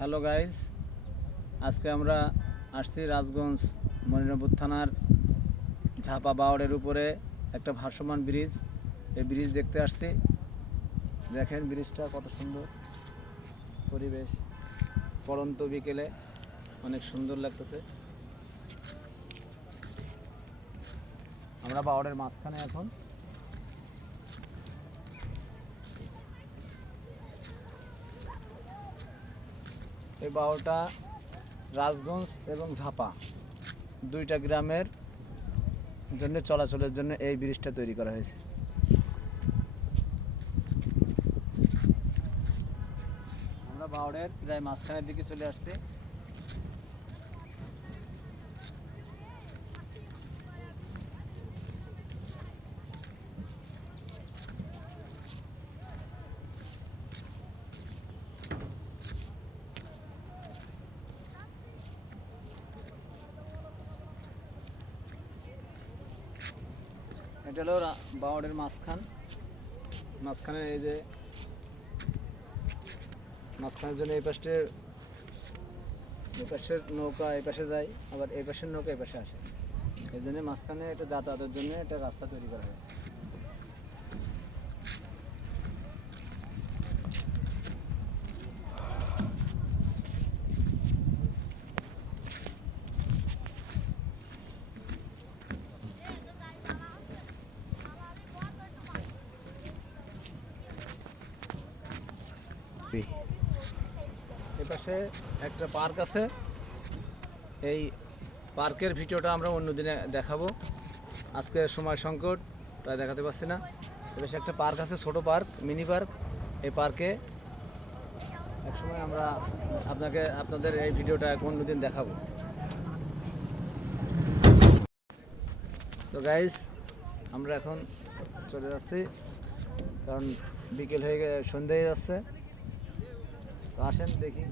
Hello guys আজকে আমরা আসছি রাজগঞ্জ মনিরামপুর থানার ঝাপা বাওয়ারের উপরে একটা ভাসমান ব্রিজ। এই ব্রিজ দেখতে আসছি। দেখেন ব্রিজটা কত সুন্দর পরিবেশ। পড়ন্ত বিকেলে অনেক সুন্দর লাগতেছে। আমরা বাওয়ারের মাঝখানে এখন এই বারোটা রাজগঞ্জ এবং ঝাপা দুইটা গ্রামের জন্য, চলাচলের জন্য এই ব্রিজটা তৈরি করা হয়েছে। আমরা বাউডের প্রায় মাঝখানের দিকে চলে আসছি। এটা হলো রা- বাওড়ের মাঝখান। মাঝখানে এই যে মাঝখানের জন্য এই পাশে এই পাশের নৌকা এই পাশে যায়, আবার এই পাশের নৌকা এই পাশে আসে। এই জন্য মাঝখানে এটা যাতায়াতের জন্য একটা রাস্তা তৈরি করা হয়েছে। এই পাশে একটা পার্ক আছে। এই পার্কের ভিডিওটা আমরা অন্যদিনে দেখাবো। আজকে সময় সংকট, তাই দেখাতে পারছি না। এই পাশে একটা পার্ক আছে, ছোট পার্ক, মিনি পার্ক। এই পার্কে একসময় আমরা আপনাকে, আপনাদের এই ভিডিওটা অন্যদিন দেখাবো। তো গাইস আমরা এখন চলে যাচ্ছি। কারণ বিকেল হয়ে হয়ে যাচ্ছে। আসেন দেখি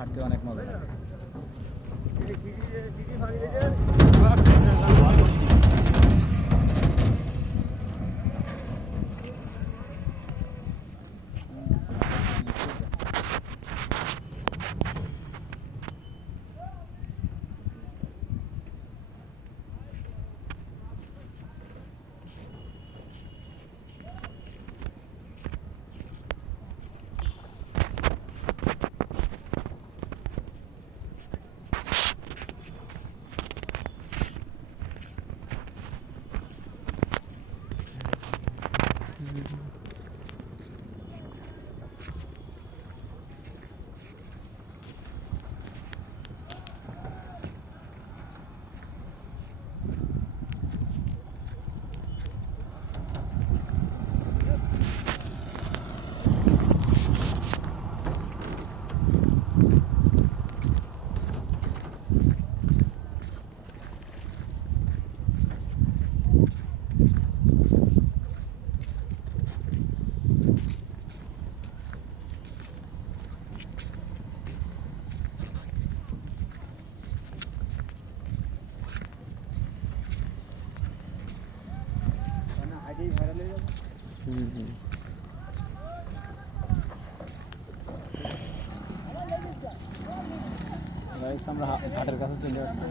হাঁটতে অনেক মজা লাগে গাইস আমরা হা- ঘাটের কাছে চলে আসছি